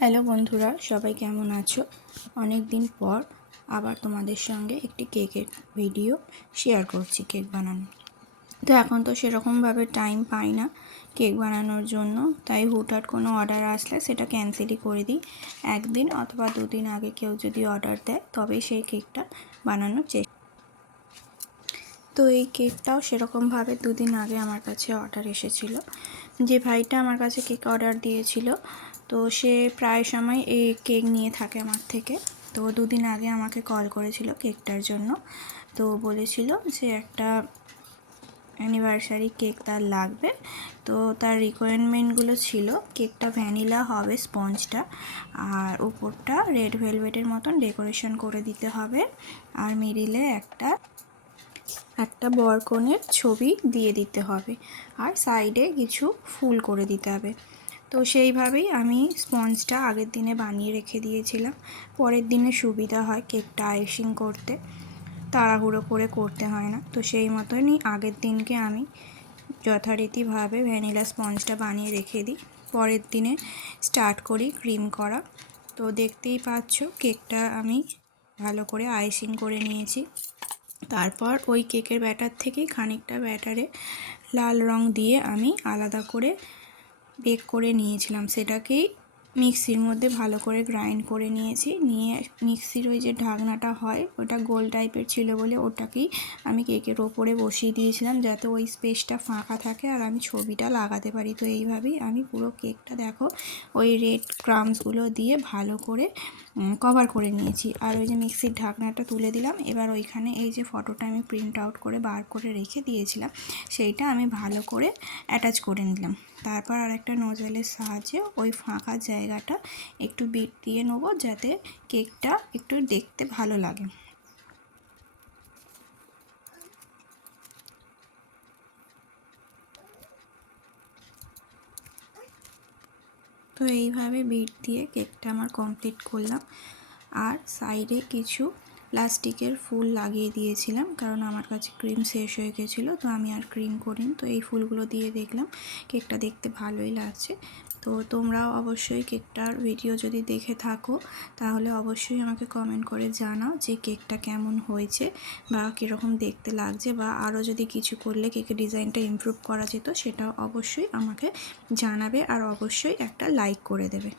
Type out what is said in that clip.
Hello বন্ধুরা, সবাই কেমন আছো? অনেক দিন পর আবার তোমাদের সঙ্গে একটি কেকের ভিডিও শেয়ার করছি। কেক বানানো তো এখন তো সেরকমভাবে টাইম পাই না কেক বানানোর জন্য, তাই হুটহাট কোনো অর্ডার আসলে সেটা ক্যান্সেলই করে দিই। একদিন অথবা দুদিন আগে কেউ যদি অর্ডার দেয় তবেই সেই কেকটা বানানোর চেষ্টা। তো এই কেকটাও সেরকমভাবে দুদিন আগে আমার কাছে অর্ডার এসেছিল। যে ভাইটা আমার কাছে কেক অর্ডার দিয়েছিল, তো সে প্রায় সময় এই কেক নিয়ে থাকে আমার থেকে। তো দুদিন আগে আমাকে কল করেছিল কেকটার জন্য। তো বলেছিল যে একটা অ্যানিভার্সারি কেক তার লাগবে। তো তার রিকোয়ারমেন্টগুলো ছিল কেকটা ভ্যানিলা হবে, স্পঞ্জটা, আর উপরটা রেড ভেলভেটের মতন ডেকোরেশন করে দিতে হবে, আর মিডিলে একটা বরকনের ছবি দিয়ে দিতে হবে, আর সাইডে কিছু ফুল করে দিতে হবে। তো সেইভাবেই আমি স্পঞ্জটা আগের দিনে বানিয়ে রেখে দিয়েছিলাম। পরের দিনে সুবিধা হয় কেকটা আইসিং করতে, তাড়াহুড়ো করে করতে হয় না। তো সেই মতনই আগের দিনকে আমি যথারীতিভাবে ভ্যানিলা স্পঞ্জটা বানিয়ে রেখে দিই। পরের দিনে স্টার্ট করি ক্রিম করা। তো দেখতেই পাচ্ছ কেকটা আমি ভালো করে আইসিং করে নিয়েছি। তারপর ওই কেকের ব্যাটার থেকেই খানিকটা ব্যাটারে লাল রং দিয়ে আমি আলাদা করে বেক করে নিয়েছিলাম। সেটাকেই মিক্সির মধ্যে ভালো করে গ্রাইন্ড করে নিয়েছি। নিয়ে মিক্সির ওই যে ঢাকনাটা হয়, ওটা গোল টাইপের ছিল বলে ওটাকেই আমি কেকের ওপরে বসিয়ে দিয়েছিলাম, যাতে ওই স্পেসটা ফাঁকা থাকে আর আমি ছবিটা লাগাতে পারি। তো এইভাবেই আমি পুরো কেকটা দেখো ওই রেড ক্রাম্বসগুলো দিয়ে ভালো করে কভার করে নিয়েছি। আর ওই যে মিক্সির ঢাকনাটা তুলে দিলাম। এবার ওইখানে এই যে ফটোটা আমি প্রিন্ট আউট করে বার করে রেখে দিয়েছিলাম, সেইটা আমি ভালো করে অ্যাটাচ করে নিলাম। তারপর আর একটা নোজেলের সাহায্যে ওই ফাঁকা জায়গাটা একটু বিট দিয়ে নেবো, যাতে কেকটা একটু দেখতে ভালো লাগে। তো এইভাবে বিট দিয়ে কেকটা আমার কমপ্লিট করলাম। আর সাইডে কিছু প্লাস্টিকের ফুল লাগিয়ে দিয়েছিলাম, কারণ আমার কাছে ক্রিম শেষ হয়ে গেছিলো, তো আমি আর ক্রিম করিনি। তো এই ফুলগুলো দিয়ে দেখলাম কেকটা দেখতে ভালোই লাগছে। তো তোমরাও অবশ্যই কেকটার ভিডিও যদি দেখে থাকো তাহলে অবশ্যই আমাকে কমেন্ট করে জানাও যে কেকটা কেমন হয়েছে বা কীরকম দেখতে লাগছে, বা আরও যদি কিছু করলে কেকের ডিজাইনটা ইমপ্রুভ করা যেত সেটাও অবশ্যই আমাকে জানাবে, আর অবশ্যই একটা লাইক করে দেবে।